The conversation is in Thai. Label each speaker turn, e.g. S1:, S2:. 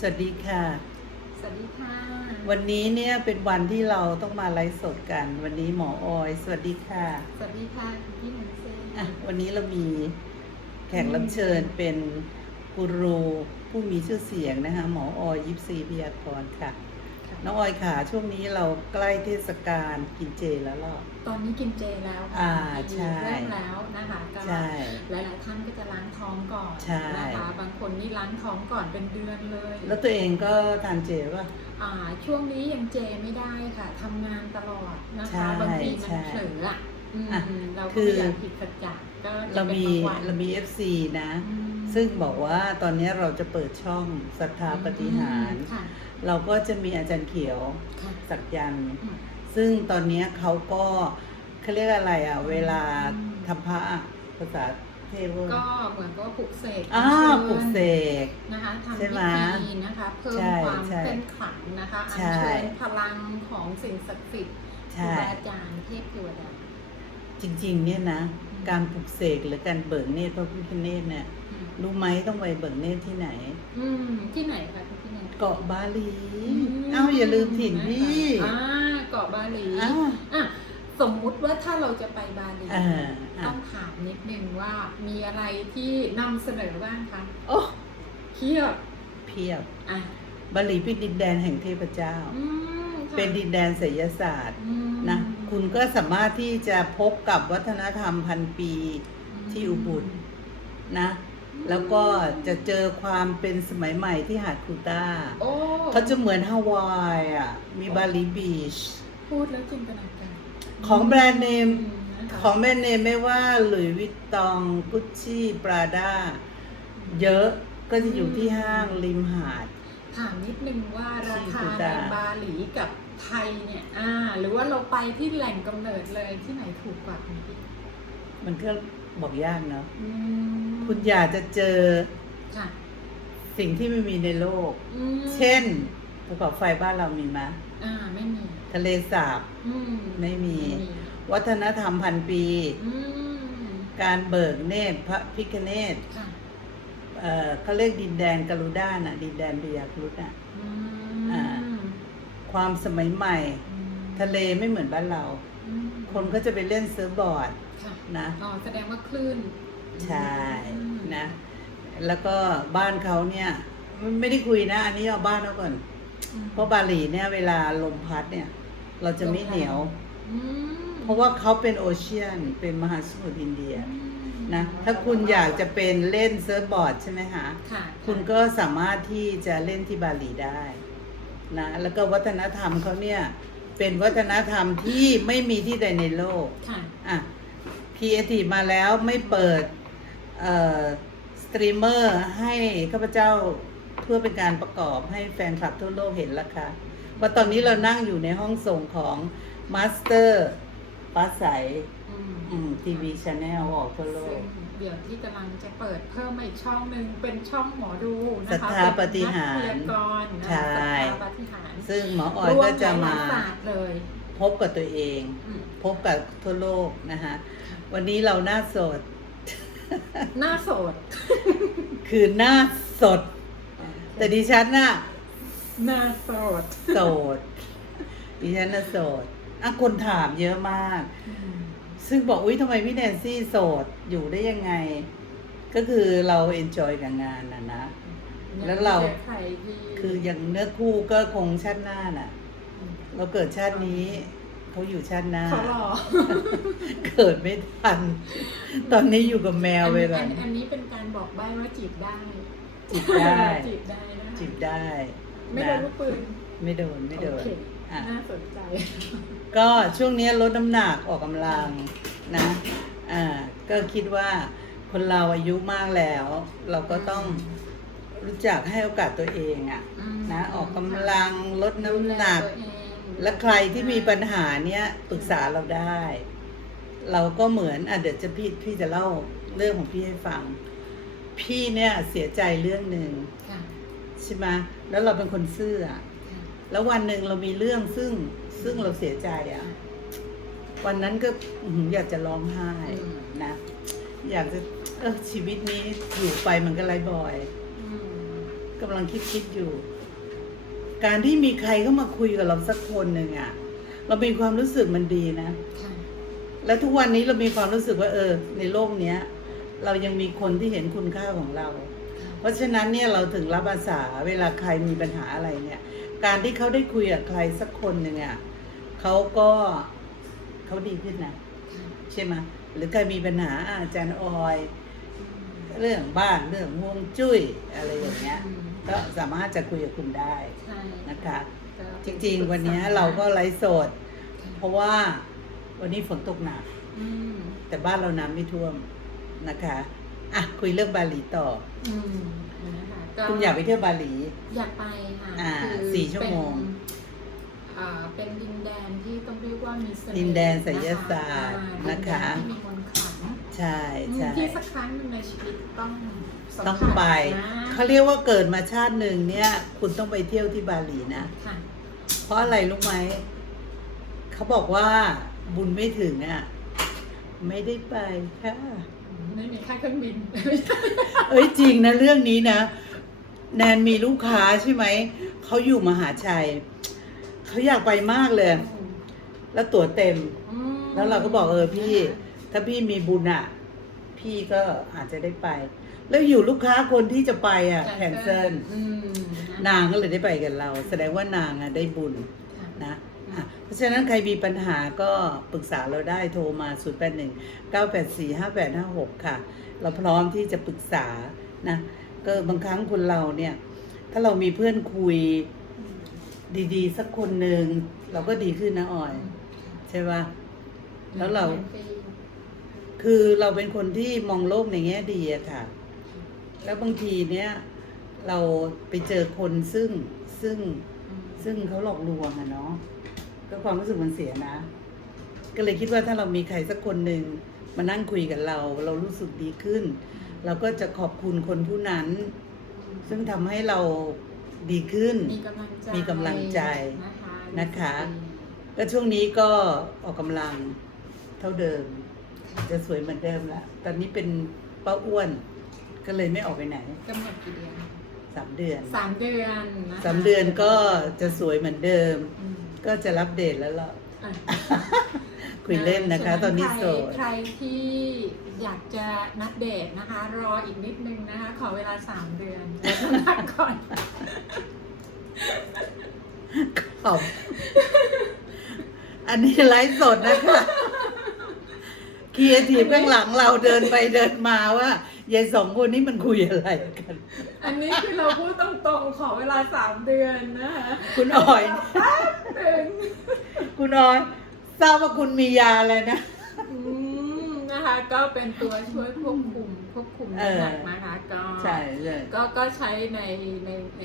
S1: สวัสดีค่ะ
S2: สวัสดีค่ะ
S1: วันนี้เนี่ยเป็นวันที่เราต้องมาไลฟ์สดกัน วันนี้หมอออย สวัสดีค่ะ
S2: สวัสดีค่ะคุณพี่หนุ่มเซน
S1: อะวันนี้เรามีแขกรับเชิญเป็นกูรูผู้มีชื่อเสียงนะคะหมอออยยิปซีพยากรค่ะ น้องออยค่ะ ช่วงนี้เราใกล้เทศกาลกินเจแล้วหรอ
S2: ตอนนี้กินเจแล้ว
S1: อ่า
S2: ค่ะ
S1: ใช่
S2: เริ่มแล้วนะคะก็
S1: ใช่
S2: หลายๆท่านก็จะล้างท้องก่อน
S1: ใช่
S2: นะคะ บางคนนี่ล้างท้องก่อนเป็นเดือนเลย
S1: แล้วตัวเองก็ทานเจป่ะ
S2: อ่าช่วงนี้ยังเจไม่ได้ค่ะทำงานตลอดนะ
S1: ใช่
S2: คะ บางทีมัน
S1: ใช่
S2: เผลออะอืม
S1: อะ
S2: เรา
S1: คื
S2: ก็
S1: อ
S2: ไม่อยากผิดสัจจะก็จะ
S1: เรา
S2: เป็น
S1: มี
S2: บางวัน
S1: เรามีเอฟซีนะ
S2: อืม
S1: ซึ่งบอกว่าตอนนี้เราจะเปิดช่องศรัทธาปฏิหาร
S2: ค่ะ
S1: เราก็จะมีอาจารย์เขียว
S2: ค่ะ
S1: สักยันต์
S2: อืม
S1: ซึ่งตอนเนี้ยเขาก็เขาเรียกอะไรอะ เวลา
S2: อืม
S1: ทำพระอะภาษาเทพว่า
S2: ก็เหมือนกับว่าปลุกเสก
S1: อ้า
S2: เชิญ
S1: ปลุกเสก
S2: นะคะทำ
S1: ใช่
S2: พิ
S1: ไหม
S2: ธีนะคะ เพิ่ม
S1: ใช่
S2: ความ
S1: ใช่
S2: เข้มขลังนะคะอัญ
S1: ใช่
S2: เชิญพลังของสิ่งศักดิ์สิทธิ์ครู
S1: ใช่
S2: บาอาจารย์เทพเทวดา
S1: จริงๆ เนี่ยนะ
S2: อืม
S1: การปลุกเสกหรือการเบิกเนตรพระพุทธเนตรเนี่ย
S2: อืม
S1: รู้ไหมต้องไปเบิกเนตรที่ไหน
S2: อืมที่ไหนคะคุณพี่เนย
S1: เกาะบาหลี
S2: ม
S1: เอ้าอย่าลืมถิ่นพี่
S2: อ่าเกาะบาหลี
S1: อ้าว
S2: อะสมมุติว่าถ้าเราจะไปบาหลี
S1: อ่าอ่า
S2: ต้องถามนิดนึงว่ามีอะไรที่นำเสนอบ้างคะ
S1: โอ้
S2: เพียบ
S1: เพียบ
S2: อะ
S1: บาหลีเป็นดินแดนแห่งเทพเจ้า
S2: อืมค่ะ
S1: เป็นดินแดนไสยศาสตร์
S2: อืม
S1: นะคุณก็สามารถที่จะพบกับวัฒนธรรมพันปีที่อุบุญนะ แล้วก็จะเจอความเป็นสมัยใหม่ที่หาดคูต้า
S2: โอ้
S1: เขาจะเหมือนฮาวายอะ มีบาลีบีช
S2: พูดแล้วจินตนาการ
S1: ของแบรนด์เนม
S2: นะคะ
S1: ของแบรนด์เนมไม่ว่าหลุยวิตตองกุชชี่ปราด้าเยอะก็จะอยู่ที่ห้างริมหาด
S2: ถามนิดนึงว่าราคา
S1: ที่
S2: ใน
S1: กูต้า
S2: บาหลีกับไทยเนี่ย อ่า หรือว่าเราไปที่แหล่งกำเนิดเลยที่ไหนถูกกว่าคุณพี่
S1: มันก็ บอกยากเนาะ
S2: อืม
S1: คุณอยากจะเจอ
S2: ค่ะ
S1: สิ่งที่ไม่มีในโลก
S2: อืม
S1: เช่นภูเขาไฟบ้านเรามีไหม
S2: อ่าไม่มี
S1: ทะเลสาบ
S2: อืม
S1: ไม่มีวัฒนธรรมพันปี
S2: อืม
S1: การเบิกเนตรพระพิคเนตร
S2: ค่ะ
S1: เอ่อเขาเรียกดินแดนกรุด้าน่ะ ดินแดนเบียกรุดน่ะ
S2: อื
S1: อ่า
S2: ม
S1: ความสมัยใหม่
S2: อืม
S1: ทะเลไม่เหมือนบ้านเรา
S2: อืม
S1: คนก็จะไปเล่นเซิร์ฟบอร์ด
S2: ค่ะ
S1: นะ
S2: อ๋อแสดงว่าคลื่น
S1: ใช่
S2: อืม
S1: นะ แล้วก็บ้านเขาเนี่ยไม่ไม่ได้คุยนะ อันนี้เอาบ้านเขาก่อน
S2: อืม
S1: เพราะบาหลีเนี่ยเวลาลมพัดเนี่ย เราจะไม่เหนียว
S2: อืม
S1: เพราะว่าเขาเป็นโอเชียน เป็นมหาสมุทรอินเดีย
S2: อืม
S1: นะถ้าคุณอยากจะเป็นเล่นเซิร์ฟบอร์ดใช่ไหมคะ
S2: ค่ะ
S1: คุณก็สามารถที่จะเล่นที่บาหลีได้นะแล้วก็วัฒนธรรมเขาเนี่ย เป็นวัฒนธรรมที่ไม่มีที่ใดในโลก
S2: ค่ะ
S1: อะครีเอทีฟมาแล้วไม่เปิดเอ่อสตรีมเมอร์ให้ข้าพเจ้าเพื่อเป็นการประกอบให้แฟนคลับทั่วโลกเห็นราคาว่าตอนนี้เรานั่งอยู่ในห้องส่งของมาสเตอร์ ป้าใส
S2: อืม
S1: ทีวีชาแนลออกทั่วโล
S2: ซึ่
S1: ก
S2: งเดี๋ยวที่กำลังจะเปิดเพิ่มมาอีกช่องหนึ่งเป็นช่องหมอดูนะคะ
S1: ศรัทธาปฏิหารย์
S2: เป็นนักพยากรณ์นะ
S1: ใช่
S2: ศรัทธาปฏิหารย์
S1: ซึ่งหมอออยก็จะมา
S2: รวหลยๆศาสตร์เลย
S1: พบกับตัวเอง
S2: อืม
S1: พบกับทั่วโลกนะคะวันนี้เราหน้าสด
S2: หน้าโสด
S1: คือหน้าสด แต่ดิฉันน่ะ
S2: หน้าโสด
S1: โสดดิฉันน่ะโสด อะคนถามเยอะมาก
S2: อืม
S1: ซึ่งบอกอุ้ยทำไมพี่แนนซี่โสดอยู่ได้ยังไง ก็คือเราเอนจอยกับงานนะนะ แล้วเรา
S2: ยังไม่จอใครที่
S1: คืออย่างเนื้อคู่ก็คงชาติหน้าน่ะ
S2: ม
S1: เราเกิดชาตินี้เขาอยู่ชาติหน้า
S2: เขาหล่อ
S1: เกิดไม่ทัน ตอนนี้อยู่กับแมวไป
S2: อัน
S1: ก่อ
S2: อั
S1: น
S2: นอันนี้เป็นการบอกใบ้ว่าจีบได้
S1: จีบได้
S2: จีบได้นะ
S1: จีบได้
S2: ไม่โดน
S1: นะ
S2: ลูกปืน
S1: ไม่โดนไม่โดน
S2: โอเค
S1: อะ
S2: น่าสนใจ
S1: ก็ช่วงนี้ลดน้ำหนักออกกำลังนะอ่าก็คิดว่าคนเราอายุมากแล้ว เราก็ต้องรู้จักให้โอกาสตัวเองอะ
S2: อืม
S1: นะออกกำลังลดน้ำหนัก
S2: ดูแลตัวเอง
S1: และใครที่มีปัญหาเนี้ยปรึกษาเราได้ เราก็เหมือนอะเดี๋ยวจะพี่พี่จะเล่าเรื่องของพี่ให้ฟัง พี่เนี่ยเสียใจเรื่องหนึ่ง
S2: ค่ะ
S1: ใช่ไหมแล้วเราเป็นคนซื่ออะ
S2: ค่ะ
S1: แล้ววันหนึ่งเรามีเรื่องซึ่งซึ่งเราเสียใจอะวันนั้นก็อื้อหืออยากจะร้องไห้นะ อยากจะเออชีวิตนี้อยู่ไปมันก็ไรบอย
S2: อืม
S1: กำลังคิดคิดอยู่ การที่มีใครเข้ามาคุยกับเราสักคนหนึ่งอะเรามีความรู้สึกมันดีนะ
S2: ค่ะ
S1: และทุกวันนี้เรามีความรู้สึกว่า เออ ในโลกเนี้ย เรายังมีคนที่เห็นคุณค่าของเรา เพราะฉะนั้นเนี่ยเราถึงรับอาสาเวลาใครมีปัญหาอะไรเนี่ย การที่เขาได้คุยกับใครสักคนหนึ่งอะเขาก็เขาดีขึ้นนะ
S2: ค่ะ
S1: ใช่ไหมหรือใครมีปัญหาอะอาจารย์ออย เรื่องบ้านเรื่องฮวงจุ้ยอะไรอย่างเงี้ย
S2: อืม
S1: ก็สามารถจะคุยกับคุณได้
S2: ใช่
S1: นะคะ
S2: ก็
S1: จริงๆ วันเนี้ยเราก็ไลฟ์สด
S2: ค่ะ
S1: เพราะว่าวันนี้ฝนตกหนัก
S2: อืม
S1: แต่บ้านเราน้ำไม่ท่วมนะคะ อะ คุยเรื่องบาหลีต่อ
S2: อืมนะคะก็
S1: คุณอยากไปเที่ยวบาหลี
S2: อยากไปค่ะ
S1: อ่า
S2: คือ
S1: สี่ชั่วโมง
S2: เป็นอ่าเป็นดินแดนที่ต้องเรียกว่ามีเสน่ห์
S1: ดินแดนไสยศาสตร์
S2: อ่า
S1: นะคะ
S2: ดินแดนที่มีมนต์ขลัง
S1: ใช่ใช่
S2: ที่สักครั้งหนึ่งในชีวิตต้องสัม
S1: ต้อง
S2: ผัส
S1: ไป
S2: นะ
S1: เขาเรียกว่าเกิดมาชาติหนึ่งเนี่ย คุณต้องไปเที่ยวที่บาหลีนะ
S2: ค่ะ
S1: เพราะอะไรรู้ไหม เขาบอกว่าบุญไม่ถึงอะ ไม่ได้ไปค่ะ
S2: ไม่มีค่าเครื่องบิน
S1: เอ้ยจริงนะเรื่องนี้นะ แนนมีลูกค้าใช่ไหม เขาอยู่มหาชัย เขาอยากไปมากเลย แล้วตั๋วเต็ม
S2: อืม
S1: แล้วเราก็บอกเออพี่ ถ้าพี่มีบุญอะ พี่ก็อาจจะได้ไป แล้วอยู่ลูกค้าคนที่จะไปอะแคนเซิล
S2: อืม
S1: นางก็เลยได้ไปกับเรา แสดงว่านางอะได้บุญ
S2: ค่ะ
S1: นะอะเพราะฉะนั้นใครมีปัญหาก็ปรึกษาเราได้โทรมา 0 8 1 9 8 4 5 8 5 6 ค่ะ เราพร้อมที่จะปรึกษานะ ก็บางครั้งคนเราเนี่ย ถ้าเรามีเพื่อนคุยดีๆ สักคนหนึ่งเราก็ดีขึ้นนะออย ใช่ปะแล้วเรา คือเราเป็นคนที่มองโลกในแง่ดีอะค่ะ แล้วบางทีเนี้ยเราไปเจอคนซึ่งซึ่งซึ่งเขาหลอกลวงอะเนาะก็ความรู้สึกมันเสียนะ ก็เลยคิดว่าถ้าเรามีใครสักคนหนึ่งมานั่งคุยกับเรา เรารู้สึกดีขึ้น เราก็จะขอบคุณคนผู้นั้น ซึ่งทำให้เราดีขึ้น
S2: มีกำลังใจ
S1: มีกำลังใจ
S2: นะคะ
S1: นะคะ ก็ช่วงนี้ก็ออกกำลังเท่าเดิม จะสวยเหมือนเดิมละตอนนี้เป็นป้าอ้วน ก็เลยไม่ออกไปไหน
S2: กำหนดกี่เดือน
S1: สามเดือน
S2: สามเดือนนะคะ
S1: สามเดือนก็จะสวยเหมือนเดิม
S2: อืม
S1: ก็จะรับเดทแล้วล่ะ
S2: อะ
S1: คุยเล่นนะคะ ตอนนี้โสด
S2: ใครใครที่อยากจะนัดเดทนะคะ รออีกนิดนึงนะคะ ขอเวลาสามเดือนเดี๋ยวนัดก่อน
S1: ขอบ อันนี้ไลฟ์สดนะคะครีเอทีฟข้างหลังเราเดินไปเดินมาว่ายายสองคนนี้มันคุยอะไรกัน
S2: อันนี้คือเราพูดตรงๆ ขอเวลาสามเดือนนะคะ
S1: คุณออย
S2: หนึ่ง
S1: คุณออย ทราบว่าคุณมียาอะไรนะ
S2: อืมนะคะ ก็เป็นตัวช่วยควบคุมควบคุมน้ำหนักนะคะ ก็
S1: ใช่เลย
S2: ก็ก็ใช้ในในใน